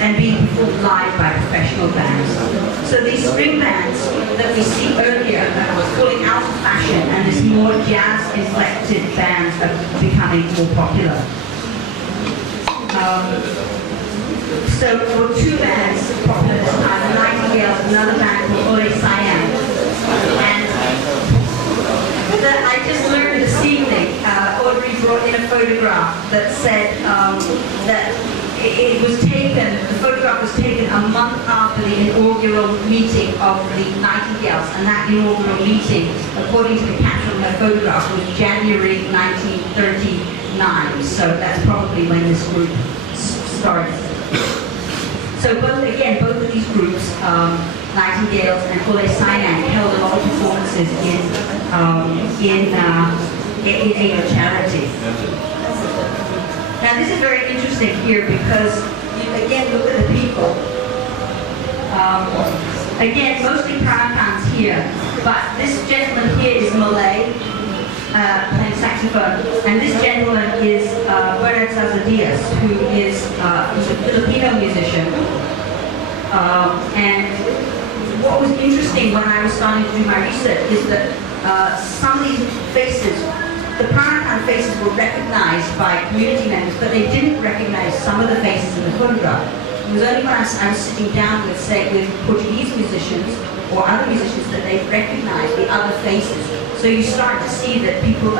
and being performed live by professional bands. So these string bands that we see earlier were falling out of fashion, and these more jazz-inflected bands are becoming more popular. So there were two bands popular at the time, the Nightingales, another band called Ole Siam. And I just learned this evening, Audrey brought in a photograph that said that it was taken, the photograph was taken a month after the inaugural meeting of the Nightingales, and that inaugural meeting, according to the caption of my photograph, was January 1939. So that's probably when this group started. So both of these groups, Nightingales and Ole Siam, held a lot of performances in aid of charity. Now this is very interesting here because you again look at the people. Again, mostly Peranakans here, but this gentleman here is Malay, playing saxophone, and this gentleman is Bernard Zazadias, who is a Filipino musician. And what was interesting when I was starting to do my research is that some of these faces, the Peranakan faces, were recognized by community members, but they didn't recognize some of the faces in the photograph. It was only when I was sitting down with, say, with Portuguese musicians or other musicians that they recognized the other faces. So you start to see that people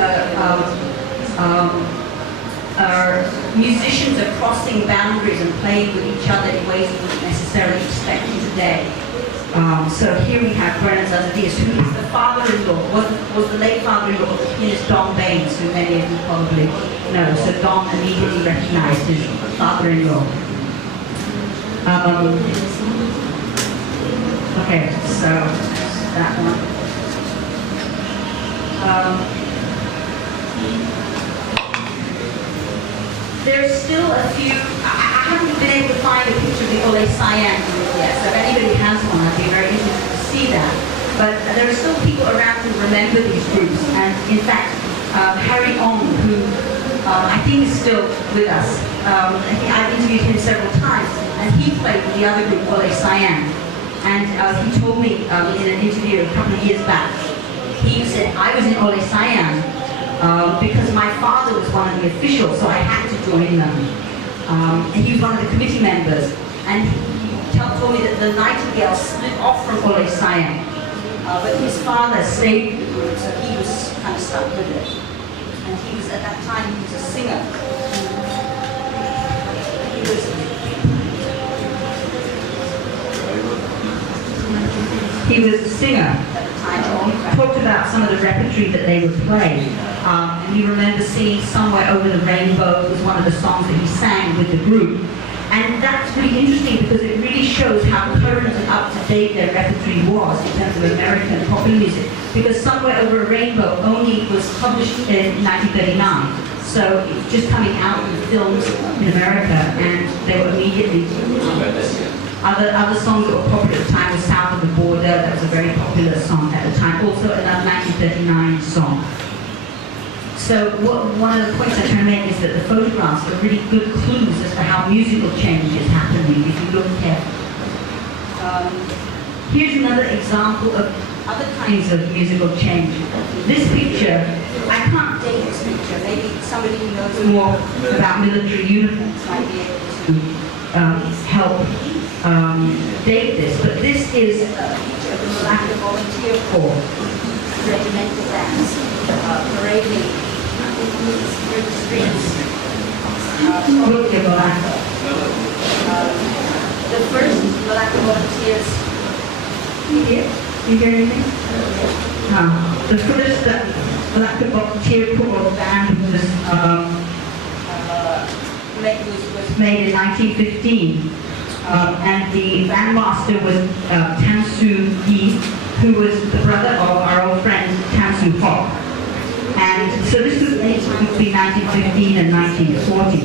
musicians are crossing boundaries and playing with each other in ways you wouldn't necessarily expect today. So here we have Bernard Zazadias, who is the father-in-law, was the late father-in-law of the pianist Don Baines, who many of you probably know. So Don immediately recognized his father-in-law. Okay, so that one. There's still a few, I haven't been able to find a picture of the Ole Siam group yet, so if anybody has one, I'd be very interested to see that. But there are still people around who remember these groups, and in fact, Harry Ong, who I think is still with us, I've interviewed him several times, and he played with the other group, Ole Siam. And he told me in an interview a couple of years back, he said, I was in Ole Siam because my father was one of the officials, so I had to join them. And he was one of the committee members. And he told me that the Nightingale split off from Ole Siam, but his father stayed with the group, so he was kind of stuck with it. And he was, at that time, he was a singer. He was a singer at the time. He talked about some of the repertory that they would play. And he remembers singing Somewhere Over the Rainbow was one of the songs that he sang with the group. And that's really interesting because it really shows how current and up-to-date their repertory was in terms of American popular music. Because Somewhere Over a Rainbow only was published in 1939. So it was just coming out in films in America, and they were immediately other songs that were popular at the time was South of the Border. That was a very popular song at the time. Also another 1939 song. So one of the points I'm trying to make is that the photographs are really good clues as to how musical change is happening if you look carefully. Here's another example of other kinds of musical change. This picture, I can't date this picture. Maybe somebody who knows more about military uniforms might be able to help date this. But this is a picture of the Malacca Volunteer Corps, regimental bands, parading through the streets of Malacca. The first Malacca Volunteers, you hear anything? The first Malacca Volunteer Corps band was made in 1915. And the bandmaster was Tansu Yi, who was the brother of our old friend Tansu Hok. And so this was made between 1915 and 1940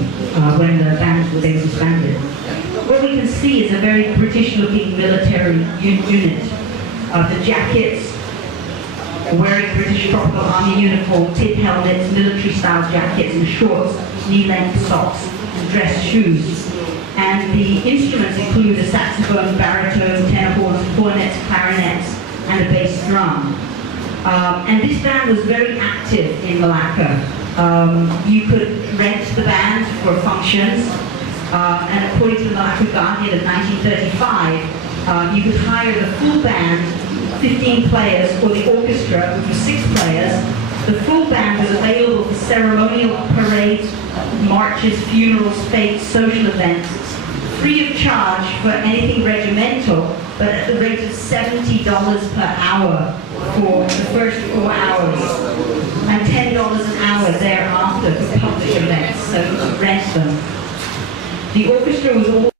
when the band was disbanded. What we can see is a very British-looking military unit. The jackets, wearing British Tropical Army uniform, tin helmets, military-style jackets and shorts, knee-length socks, and dress shoes. And the instruments include a saxophone, baritone, tenor horns, cornets, clarinets, and a bass drum. And this band was very active in Malacca. You could rent the band for functions, and according to the Malacca Guardian of 1935, you could hire the full band, 15 players, or the orchestra, which was 6 players. The full band was available for ceremonial parades, marches, funerals, fetes, social events, free of charge for anything regimental, but at the rate of $70 per hour for the first 4 hours, and $10 an hour thereafter for public events, so you could rent them. The orchestra was all